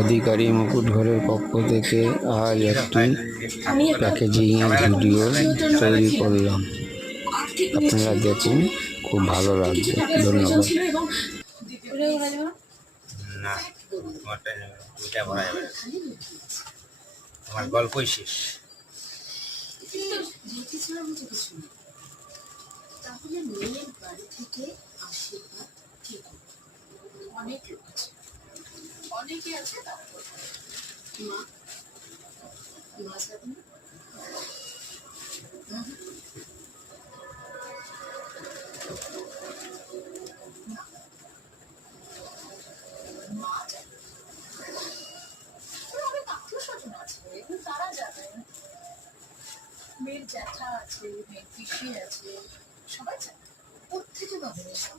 অধিকারী মুকুট ঘরের পক্ষ থেকে আজ একটি প্যাকেজিংয়ের ভিডিও তৈরি করলাম। আপনারা দেখুন খুব ভালো লাগবে ধন্যবাদ। আমার গল্পই শেষ। তাহলে মেয়ের বাড়ি থেকে আশীর্বাদ কে করবে? অনেক লোক আছে। অনেকে আছে তারপর মা মা যাবে না? না। মা যাবে। ওর অনেক আত্মীয়-স্বজন আছে, এগুলো তারা যাবে মেয়ের জ্যাঠা আছে মেয়ের পিসি আছে সবাই জানে ওর থেকে পাবেন এসব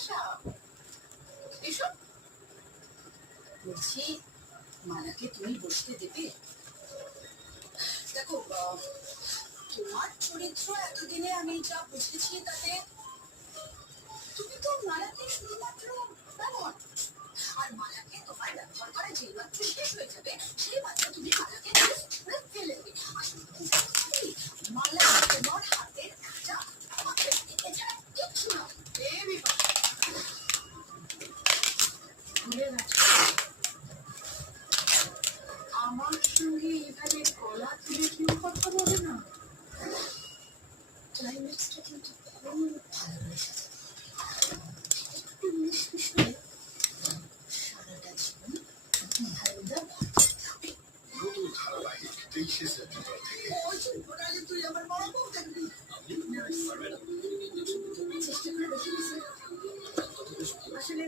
বিপাশা এসো। বলছি, মালাকে তুমি বসতে দেবে? দেখো তোমার চরিত্র এতদিনে আমি যা বুঝেছি তাতে তুমি তো মালাকে শুধুমাত্র ব্যবহার আর মালাকে তোমার ব্যবহার করা যে মাত্র শেষ হয়ে যাবে সেই মাত্র তুমি মালাকে just ছুঁড়ে ফেলে দেবে আসলে কি? মালা তোমার হাতের একটা পাপড়ি, এছাড়া কিচ্ছু না বেবি ভুলে গেছো আমার সঙ্গে এইভাবে গলা তুলে কেউ কথা বলে না? ক্লাইম্যাক্সটা কিন্তু খুব ভালো সারাটা জীবন ভাবতে নতুন ধারাবাহিক তেইশে সেপ্টেম্বর থেকে।